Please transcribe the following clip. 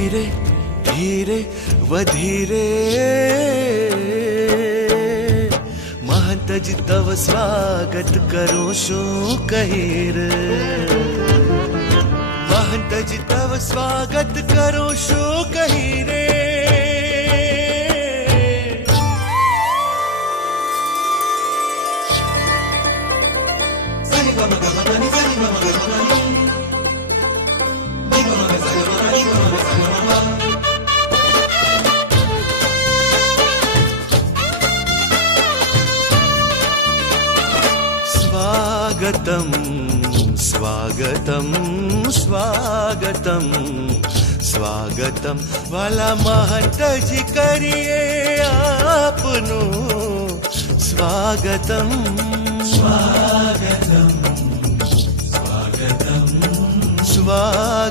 धीरे धीरे वधीरे महंतजी तव स्वागत करो शू कहीर महंतजी तव स्वागत करो शू कहीरे स्वागतम स्वागतम स्वागतम स्वागतम वाला महंतजी करिए आपनो स्वागतम स्वागतम स्वागतम स्वागतम